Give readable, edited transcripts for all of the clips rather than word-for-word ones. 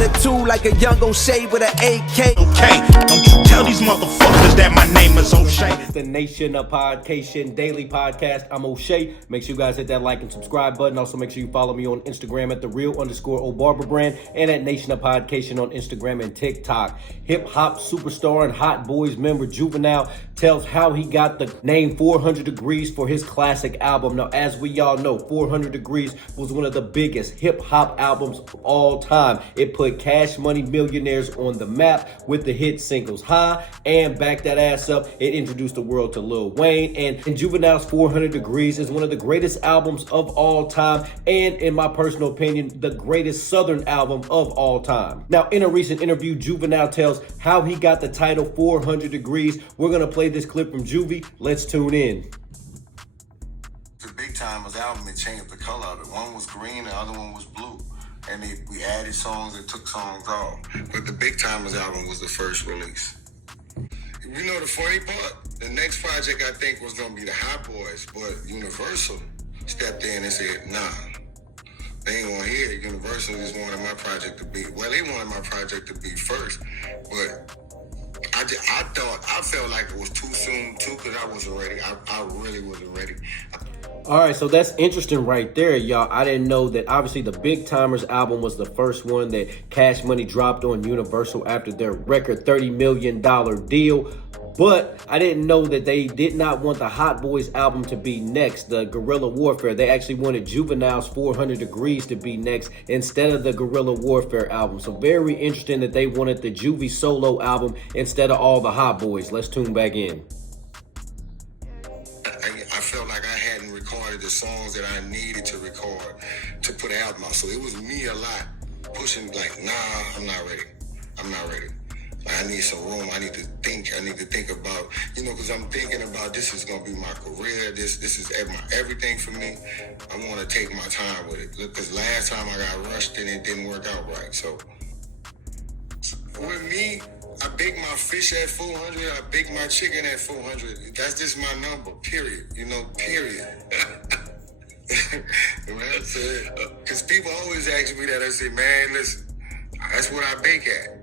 Attitude like a young O'Shea with an AK. Okay, don't you tell these motherfuckers that my name is O'Shea. It's the Nation of Podcation Daily Podcast. I'm O'Shea. Make sure you guys hit that like and subscribe button. Also, make sure you follow me on Instagram at @thereal_O'Barber and at Nation of Podcation on Instagram and TikTok. Hip hop superstar and Hot Boys member Juvenile tells how he got the name 400 Degreez for his classic album. Now, as we all know, 400 Degreez was one of the biggest hip hop albums of all time. It put Cash Money Millionaires on the map with the hit singles High and Back That Ass Up. It introduced the world to Lil Wayne, and Juvenile's 400 Degreez is one of the greatest albums of all time, and in my personal opinion, the greatest Southern album of all time. Now, in a recent interview, Juvenile tells how he got the title 400 Degreez. We're gonna play this clip from Juvie. Let's tune in. The Big Timers album, it changed the color of it. One was green, the other one was blue. And we added songs and took songs off. But the Big Timers album was the first release. You know the funny part? The next project I think was gonna be the Hot Boys, but Universal stepped in and said, nah, they ain't gonna hear it. Universal just wanted my project to be, well, they wanted my project to be first, but I felt like it was too soon too, because I wasn't ready. I really wasn't ready. All right, so that's interesting right there, y'all. I didn't know that obviously the Big Timers album was the first one that Cash Money dropped on Universal after their record $30 million deal. But I didn't know that they did not want the Hot Boys album to be next, the Guerrilla Warfare. They actually wanted Juvenile's 400 Degreez to be next instead of the Guerrilla Warfare album. So very interesting that they wanted the Juvie solo album instead of all the Hot Boys. Let's tune back in. I felt like I hadn't recorded the songs that I needed to record to put an album out. So it was me a lot pushing like, nah, I'm not ready. I need some room. I need to think about, because I'm thinking about this is going to be my career. This is everything for me. I want to take my time with it. Because last time I got rushed and it didn't work out right. So with me, I bake my fish at 400. I bake my chicken at 400. That's just my number, period. Period. Because people always ask me that. I say, man, listen, that's what I bake at.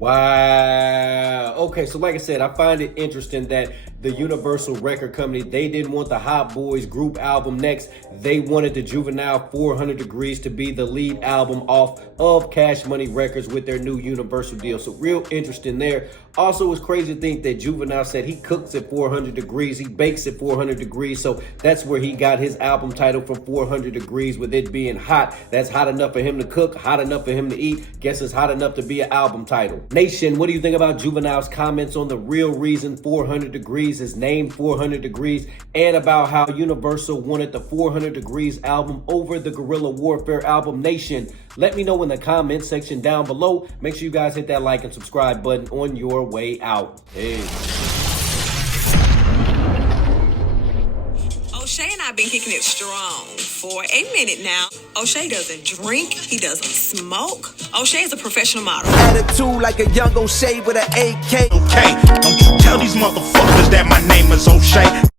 Wow. Okay, so like I said, I find it interesting that the Universal Record Company, they didn't want the Hot Boys group album next. They wanted the Juvenile 400 Degreez to be the lead album off of Cash Money Records with their new Universal deal. So real interesting there. Also, it's crazy to think that Juvenile said he cooks at 400 Degreez. He bakes at 400 Degreez. So that's where he got his album title from, 400 Degreez, with it being hot. That's hot enough for him to cook, hot enough for him to eat. Guess it's hot enough to be an album title. Nation, what do you think about Juvenile's comments on the real reason 400 Degreez is named 400 Degreez, and about how Universal wanted the 400 Degreez album over the Guerrilla Warfare album? Nation, let me know in the comment section down below. Make sure you guys hit that like and subscribe button on your way out. Hey. O'Shea and I have been kicking it strong for a minute now. O'Shea doesn't drink. He doesn't smoke. O'Shea is a professional model. Attitude like a young O'Shea with an AK. Okay, don't you tell these motherfuckers that my name is O'Shea.